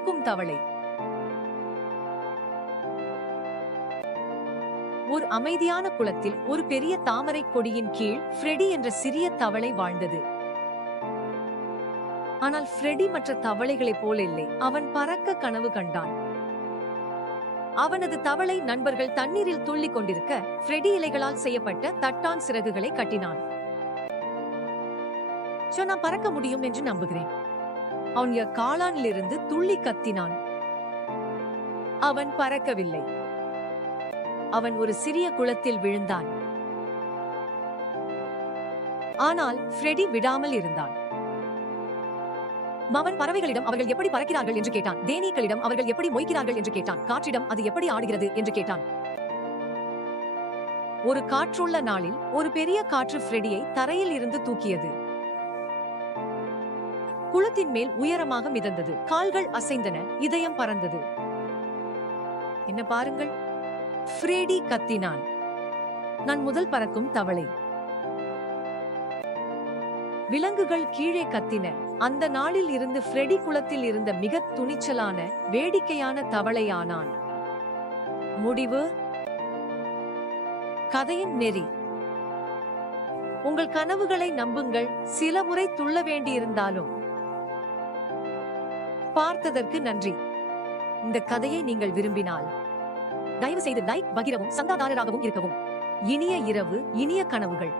பறக்கும் தவளை. ஒரு அமைதியான குளத்தில் ஒரு பெரிய தாமரை கொடியின் கீழ் ஃப்ரெடி என்ற சிறிய தவளை வாழ்ந்தது. ஆனால் ஃப்ரெடி மற்ற தவளைகளைப் போல இல்லை. அவன் பறக்க கனவு கண்டான். அவனது தவளை நண்பர்கள் தண்ணீரில் துள்ளிக் கொண்டிருக்க ஃப்ரெடி இலைகளால் செய்யப்பட்ட தட்டான் சிறகுகளை கட்டினான். நான் பறக்க முடியும் என்று நம்புகிறேன். அவன் காளானிலிருந்து துள்ளி கத்தினான். அவன் பறக்கவில்லை. அவன் ஒரு சிறிய குளத்தில் விழுந்தான். ஆனால் ஃப்ரெடி விடாமல் இருந்தான். அவன் பறவைகளிடம் அவர்கள் எப்படி பறக்கிறார்கள் என்று கேட்டான். தேனீக்களிடம் அவர்கள் எப்படி மொய்க்கிறார்கள் என்று கேட்டான். காற்றிடம் அது எப்படி ஆடுகிறது என்று கேட்டான். ஒரு காற்றுள்ள நாளில் ஒரு பெரிய காற்று ஃப்ரெடியை தரையில் இருந்து தூக்கியது. குளத்தின் மேல் உயரமாக மிதந்தது. கால்கள் அசைந்தன, இதயம் பறந்தது. என்ன பாருங்கள், ஃப்ரெடி கத்தினான். நான் முதல் பறக்கும் தவளை. விலங்குகள் கீழே கத்தின. அந்த நாளில் இருந்து ஃப்ரெடி குளத்தில் இருந்த மிக துணிச்சலான, வேடிக்கையான தவளையானான். முடிவு. கதையின் நெறி. உங்கள் கனவுகளை நம்புங்கள். சில முறை துள்ள வேண்டியிருந்தாலும். பார்த்ததற்கு நன்றி. இந்த கதையை நீங்கள் விரும்பினால் தயவு செய்து லைக், பகிரவும், சந்தாதாரராகவும் இருக்கவும். இனிய இரவு, இனிய கனவுகள்.